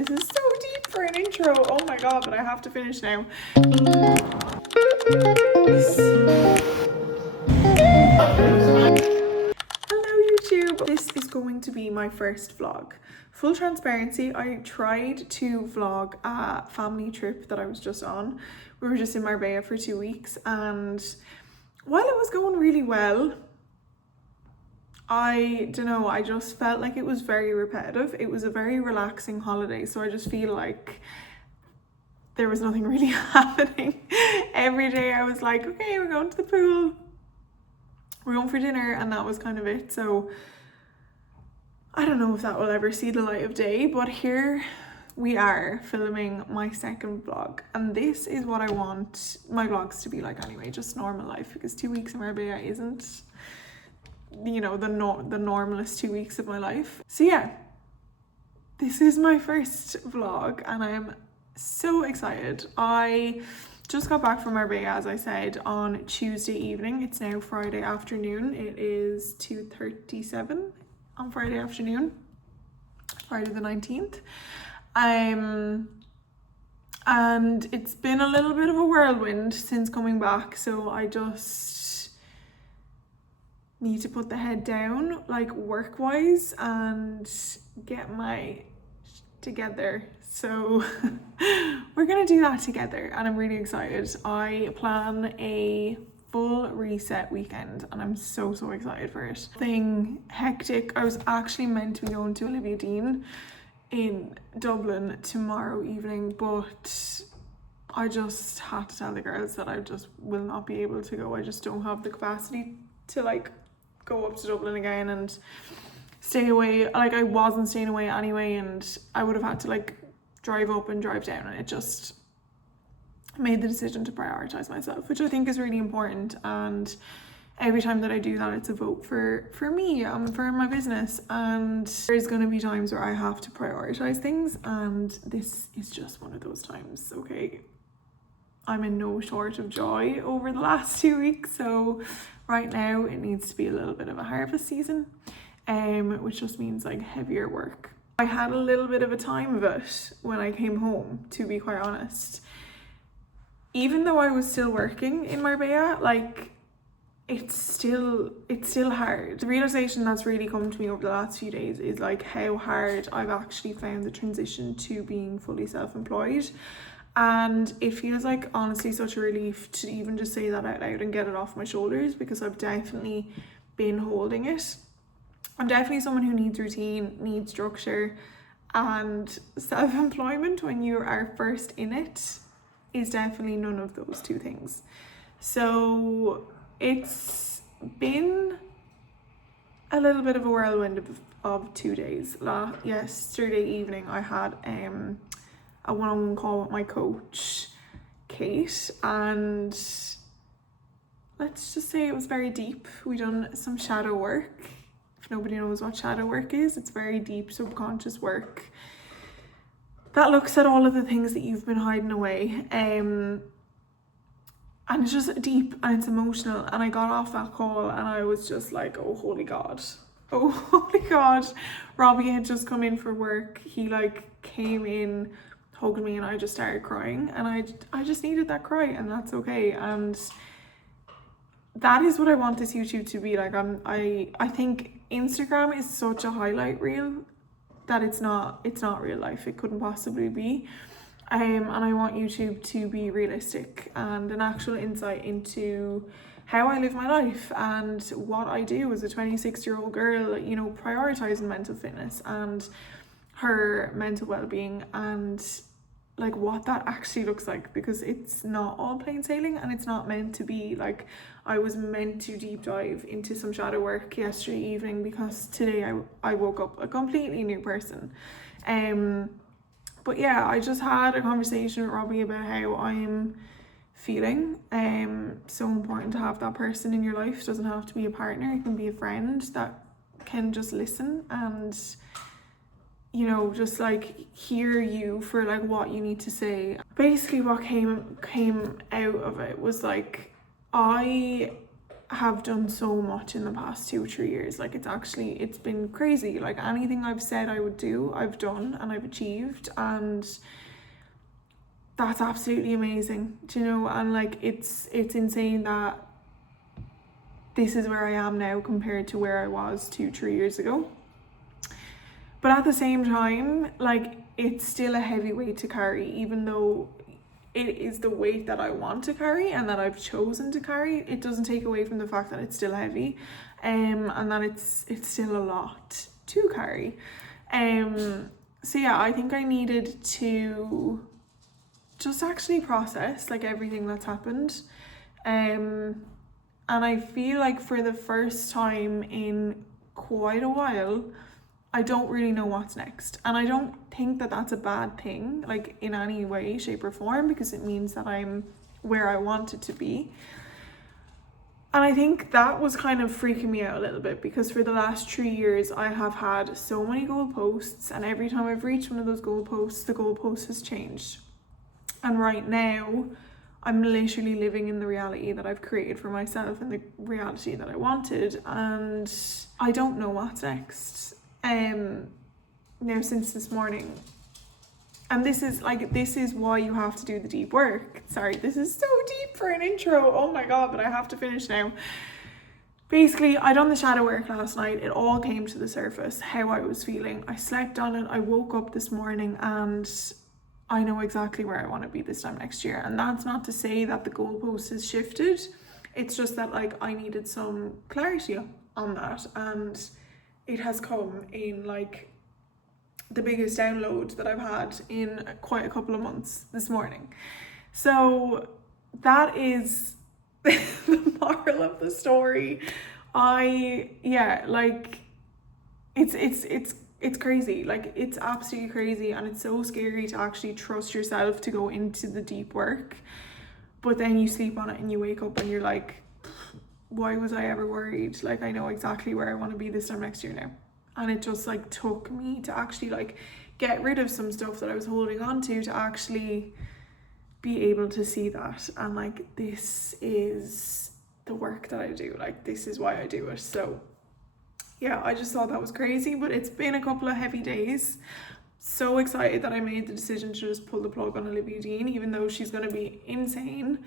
This is so deep for an intro. Oh my god, but I have to finish now. Hello YouTube. This is going to be my first vlog. Full transparency, I tried to vlog a family trip that I was just on. We were just in Marbella for 2 weeks, and while it was going really well, I don't know, I just felt like it was very repetitive. It was a very relaxing holiday, so I just feel like there was nothing really happening. Every day I was like, okay, we're going to the pool, we're going for dinner, and that was kind of it. So I don't know if that will ever see the light of day, but here we are filming my second vlog, and this is what I want my vlogs to be like anyway, just normal life, because 2 weeks in Marbella isn't, you know, the normalest 2 weeks of my life. So yeah, this is my first vlog and I'm so excited. I just got back from Marbella, as I said, on Tuesday evening. It's now Friday afternoon. It is 2:37 on Friday afternoon, Friday the 19th. And it's been a little bit of a whirlwind since coming back, so I just need to put the head down, like work-wise, and get my together. So we're gonna do that together, and I'm really excited. I plan a full reset weekend and I'm so excited for it. Thing hectic. I was actually meant to be going to Olivia Dean in Dublin tomorrow evening, but I just had to tell the girls that I just will not be able to go. I just don't have the capacity to like go up to Dublin again and stay away. Like, I wasn't staying away anyway, and I would have had to like drive up and drive down, and it just made the decision to prioritize myself, which I think is really important. And every time that I do that, it's a vote for me, for my business. And there's going to be times where I have to prioritize things, and this is just one of those times. Okay, I'm in no short of joy over the last 2 weeks, so right now it needs to be a little bit of a harvest season, which just means like heavier work. I had a little bit of a time of it when I came home, to be quite honest. Even though I was still working in Marbella, like it's still hard. The realization that's really come to me over the last few days is like how hard I've actually found the transition to being fully self-employed. And it feels like honestly such a relief to even just say that out loud and get it off my shoulders, because I've definitely been holding it. I'm definitely someone who needs routine, needs structure, and self-employment, when you are first in it, is definitely none of those two things. So it's been a little bit of a whirlwind of 2 days. Yesterday evening I had a one-on-one call with my coach, Kate, and let's just say it was very deep. We done some shadow work. If nobody knows what shadow work is, it's very deep subconscious work that looks at all of the things that you've been hiding away. And it's just deep and it's emotional. And I got off that call and I was just like, oh holy God. Oh holy God. Robbie had just come in for work. He like came in, hugged me, and I just started crying, and I just needed that cry, and that's okay. And that is what I want this YouTube to be like. I think Instagram is such a highlight reel that it's not real life. It couldn't possibly be. And I want YouTube to be realistic and an actual insight into how I live my life and what I do as a 26-year-old girl, you know, prioritizing mental fitness and her mental well-being, and like what that actually looks like, because it's not all plain sailing, and it's not meant to be. Like, I was meant to deep dive into some shadow work yesterday evening, because today I woke up a completely new person. But yeah, I just had a conversation with Robbie about how I'm feeling. So important to have that person in your life. It doesn't have to be a partner, it can be a friend that can just listen and, you know, just like hear you for like what you need to say. Basically what came out of it was like, I have done so much in the past 2 or 3 years. Like it's been crazy. Like anything I've said I would do, I've done and I've achieved, and that's absolutely amazing. Do you know? And like it's insane that this is where I am now compared to where I was 2-3 years ago. But at the same time, like it's still a heavy weight to carry, even though it is the weight that I want to carry and that I've chosen to carry. It doesn't take away from the fact that it's still heavy, and that it's still a lot to carry. So yeah, I think I needed to just actually process like everything that's happened. And I feel like for the first time in quite a while, I don't really know what's next. And I don't think that that's a bad thing, like in any way, shape or form, because it means that I'm where I wanted to be. And I think that was kind of freaking me out a little bit, because for the last 3 years, I have had so many goalposts, and every time I've reached one of those goalposts, the goalpost has changed. And right now, I'm literally living in the reality that I've created for myself and the reality that I wanted, and I don't know what's next. Now since this morning, and this is why you have to do the deep work. Sorry, this is so deep for an intro. Oh my god, but I have to finish now. Basically, I done the shadow work last night. It all came to the surface, how I was feeling. I slept on it. I woke up this morning and I know exactly where I want to be this time next year. And that's not to say that the goalpost has shifted. It's just that like I needed some clarity on that, and it has come in like the biggest download that I've had in quite a couple of months this morning. So that is the moral of the story. It's crazy. Like it's absolutely crazy, and it's so scary to actually trust yourself to go into the deep work. But then you sleep on it and you wake up and you're like, why was I ever worried? Like I know exactly where I want to be this time next year now. And it just like took me to actually like get rid of some stuff that I was holding on to actually be able to see that. And like, this is the work that I do. Like, this is why I do it. So yeah, I just thought that was crazy, but it's been a couple of heavy days. So excited that I made the decision to just pull the plug on Olivia Dean, even though she's going to be insane.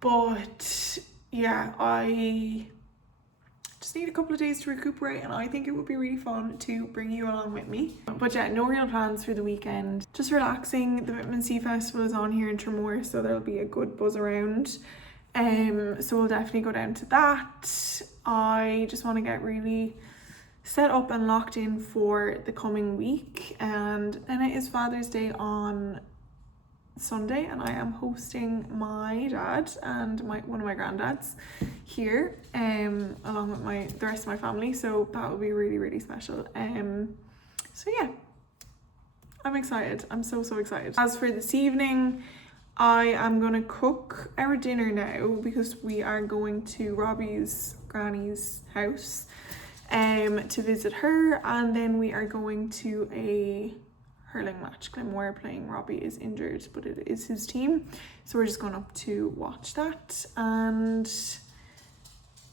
But yeah, I just need a couple of days to recuperate, and I think it would be really fun to bring you along with me. But yeah, no real plans for the weekend. Just relaxing. The Vitamin C Festival is on here in Tramore, so there'll be a good buzz around. So we'll definitely go down to that. I just want to get really set up and locked in for the coming week, and then it is Father's Day on Sunday, and I am hosting my dad and one of my granddads here, along with the rest of my family. So that will be really, really special. So yeah, I'm excited. I'm so excited. As for this evening, I am gonna cook our dinner now, because we are going to Robbie's granny's house to visit her, and then we are going to a hurling match. Glenmore playing. Robbie is injured, but it is his team, so we're just going up to watch that and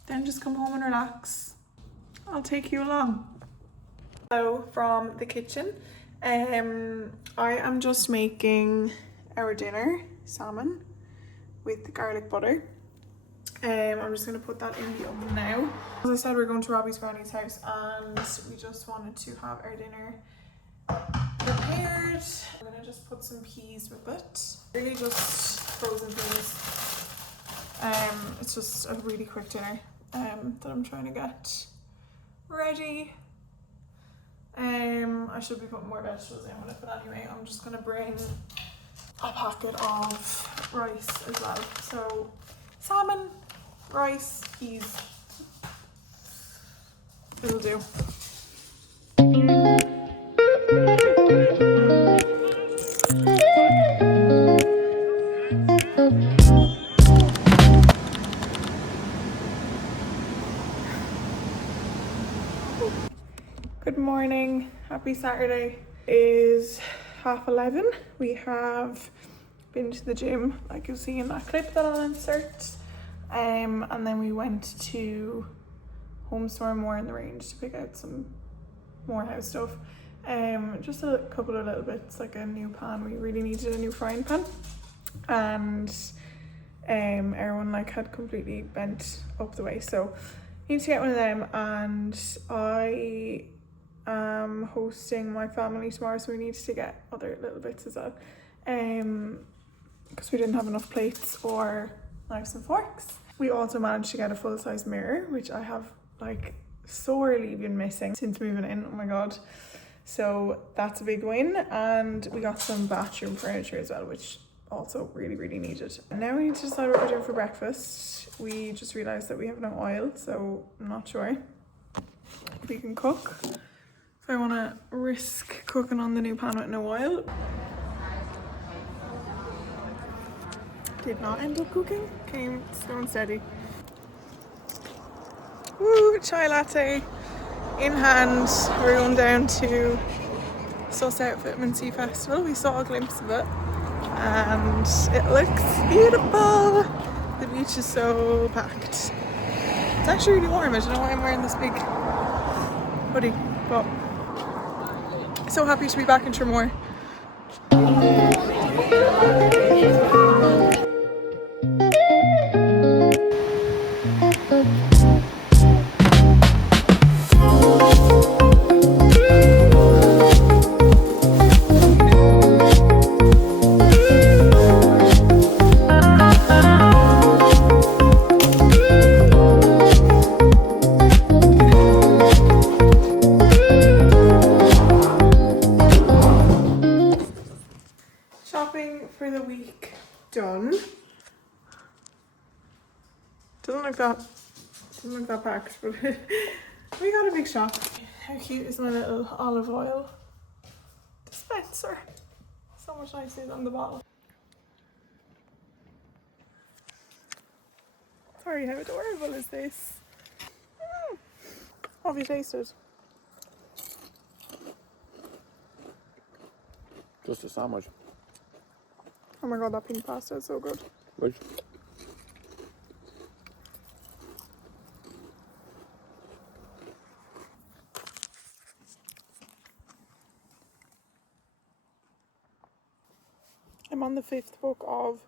then just come home and relax. I'll take you along. Hello from the kitchen. I am just making our dinner, salmon with the garlic butter. I'm just going to put that in the oven now. As I said, we're going to Robbie's granny's house, and we just wanted to have our dinner prepared. I'm going to just put some peas with it. Really just frozen peas. It's just a really quick dinner that I'm trying to get ready. I should be putting more vegetables in with it, but anyway, I'm just going to bring a packet of rice as well. So salmon, rice, peas. It'll do. Good morning, happy Saturday. It is 11:30. We have been to the gym, like you'll see in that clip that I'll insert, And then we went to Home Store More in the Range to pick out some more house stuff. Just a couple of little bits, like a new pan. We really needed a new frying pan, and everyone like had completely bent up the way, so need to get one of them. And I am hosting my family tomorrow, so we needed to get other little bits as well, because we didn't have enough plates or knives and forks. We also managed to get a full-size mirror, which I have like sorely been missing since moving in. Oh my god. So that's a big win. And we got some bathroom furniture as well, which also really needed. And now we need to decide what we're doing for breakfast. We just realized that we have no oil, so I'm not sure if we can cook. If I want to risk cooking on the new pan with no oil. Did not end up cooking, came slow and steady. Woo, chai latte in hand. We're going down to Sus Outfit Sea Festival. We saw a glimpse of it and it looks beautiful. The beach is so packed. It's actually really warm. I don't know why I'm wearing this big hoodie, but so happy to be back in Tramore. For the week done. Doesn't look that packed, but we got a big shop. How cute is my little olive oil dispenser? So much nicer on the bottle. Sorry, how adorable is this? How have you tasted? Just a sandwich. Oh my god, that pink pasta is so good. Which? I'm on the 5th book of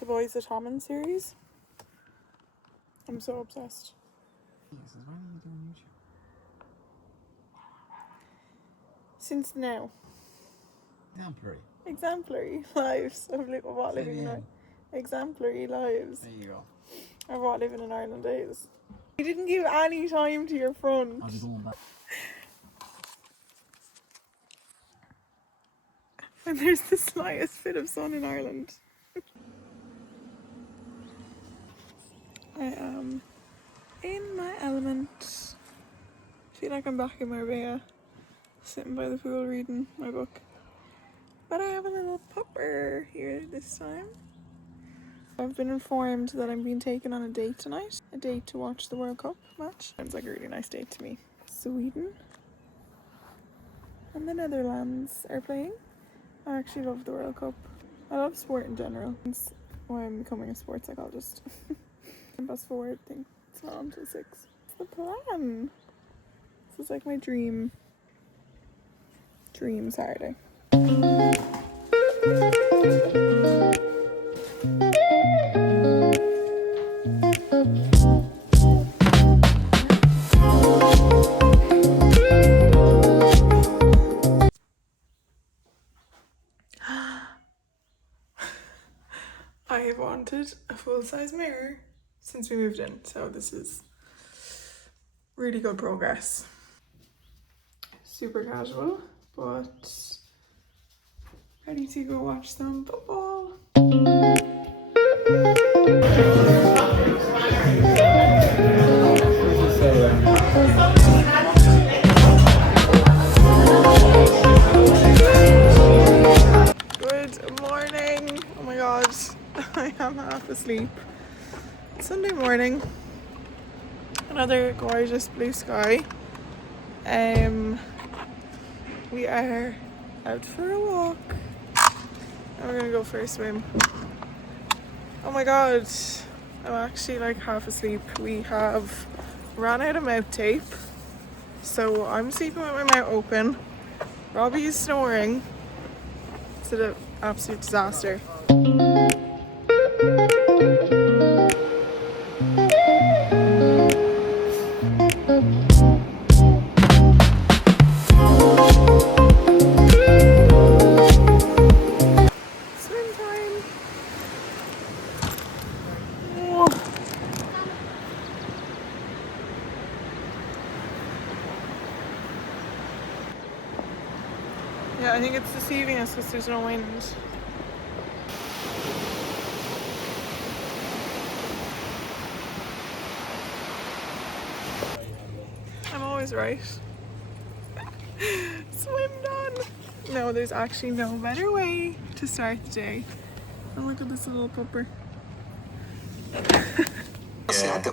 the Boys of Tommen series. I'm so obsessed. Jesus, why are you doing YouTube? Since now. Exemplary. Exemplary lives of what living in Ireland. Exemplary lives. There you go. Of what living in Ireland is. You didn't give any time to your front. I'll be going back. When there's the slightest bit of sun in Ireland. I am in my element. Feel like I'm back in Marbella, sitting by the pool reading my book. But I have a little pupper here this time. I've been informed that I'm being taken on a date tonight. A date to watch the World Cup match. Sounds like a really nice date to me. Sweden and the Netherlands are playing. I actually love the World Cup. I love sport in general. That's why I'm becoming a sports psychologist. Fast forward thing. It's not until 6. It's the plan. This is like my dream Saturday. I have wanted a full-size mirror since we moved in, so this is really good progress. Super casual, but ready to go watch some football. Good morning. Oh my god, I am half asleep. It's Sunday morning. Another gorgeous blue sky. We are out for a walk. And we're gonna go for a swim. Oh my god, I'm actually like half asleep. We have ran out of mouth tape, so I'm sleeping with my mouth open. Robbie is snoring. It's an absolute disaster. Swim time. Oh. Yeah, I think it's deceiving us because there's no wind. I'm always right. Swim done. No, there's actually no better way to start the day. And look at this little pupper.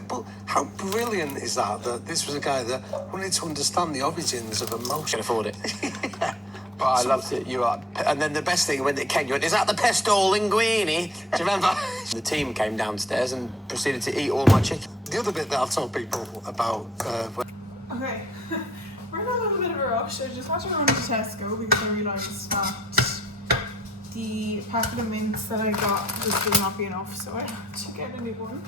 But how brilliant is that this was a guy that wanted to understand the origins of emotion. Can afford it. But I loved it. You are, and then the best thing when it came, you went, "Is that the pesto linguine?" Do you remember? The team came downstairs and proceeded to eat all my chicken. The other bit that I've told people about. Okay, we're in a little bit of a rush. I just had to run to Tesco because I realised that the packet of mints that I got just would not be enough, so I had to get a new one.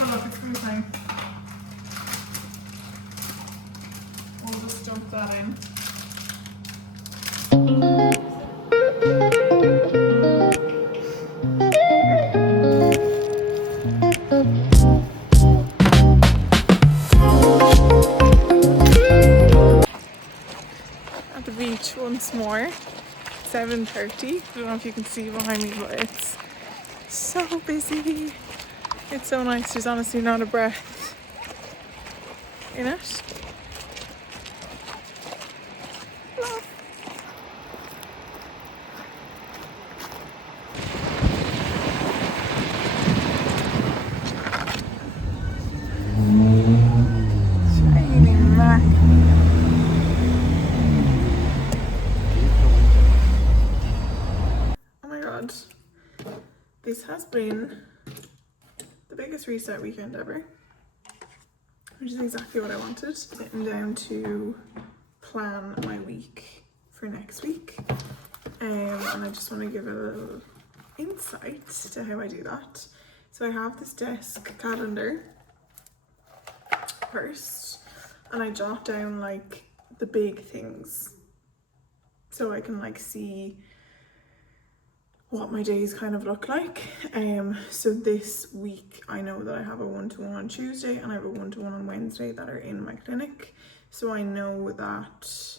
Oh look, it's food time. We'll just dump that in. At the beach once more. 7:30. I don't know if you can see behind me, but it's so busy. It's so nice. There's honestly not a breath in it. Love. It's raining, Mac. Oh my god. This has been the biggest reset weekend ever, which is exactly what I wanted. Sitting down to plan my week for next week, and I just want to give a little insight to how I do that. So I have this desk calendar first, and I jot down like the big things so I can like see what my days kind of look like. So this week I know that I have a one-to-one on Tuesday and I have a one-to-one on Wednesday that are in my clinic, so I know that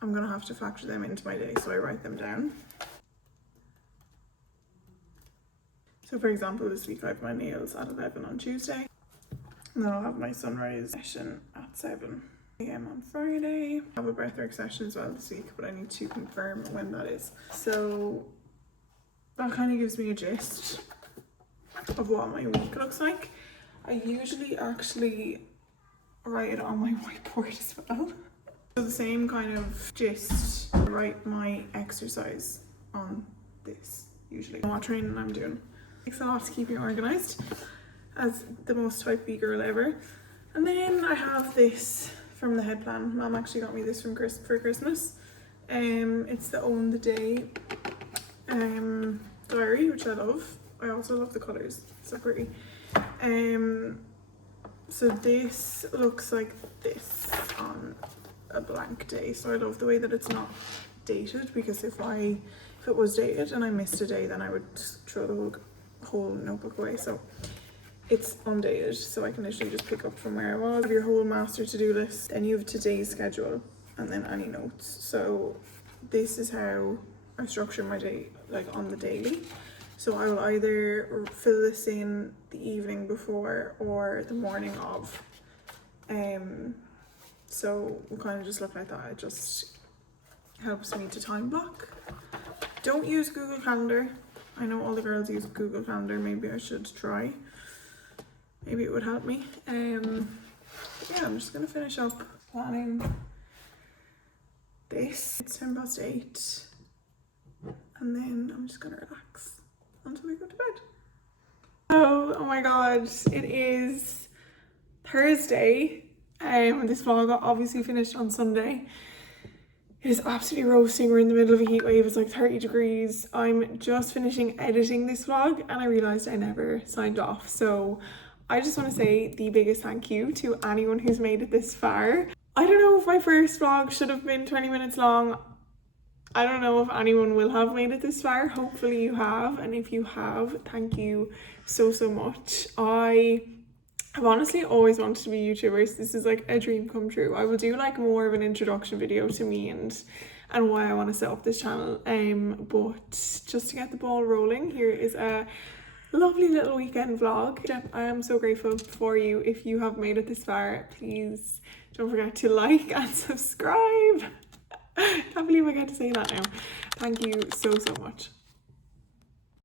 I'm gonna have to factor them into my day, so I write them down. So for example, this week I have my nails at 11 on Tuesday, and then I'll have my sunrise session at 7 a.m. on Friday. I have a breathwork session as well this week, but I need to confirm when that is. So that kind of gives me a gist of what my week looks like. I usually actually write it on my whiteboard as well. So the same kind of gist, I write my exercise on this usually. What training I'm doing. Takes a lot to keep me organised as the most type B girl ever. And then I have this from the Head Plan. Mom actually got me this for Christmas. It's the Own the Day diary, which I love. I also love the colours, so pretty. So this looks like this on a blank day. So I love the way that it's not dated, because if it was dated and I missed a day, then I would throw the whole notebook away. So it's undated, so I can literally just pick up from where I was. Have your whole master to-do list, and you have today's schedule, and then any notes. So this is how I structure my day, like on the daily. So I will either fill this in the evening before or the morning of. So it will kind of just look like that. It just helps me to time block. Don't use Google Calendar. I know all the girls use Google Calendar. Maybe I should try. Maybe it would help me. Yeah, I'm just gonna finish up planning this. It's 8:10, and then I'm just gonna relax until I go to bed. Oh my god, it is Thursday. This vlog obviously finished on Sunday. It is absolutely roasting. We're in the middle of a heat wave. It's like 30 degrees. I'm just finishing editing this vlog and I realized I never signed off. So I just want to say the biggest thank you to anyone who's made it this far. I don't know if my first vlog should have been 20 minutes long. I don't know if anyone will have made it this far. Hopefully you have. And if you have, thank you so much. I've honestly always wanted to be a YouTuber. So this is like a dream come true. I will do like more of an introduction video to me and why I want to set up this channel. But just to get the ball rolling, here is a lovely little weekend vlog. I am so grateful for you. If you have made it this far, please don't forget to like and subscribe. Can't believe I get to say that now. Thank you so much.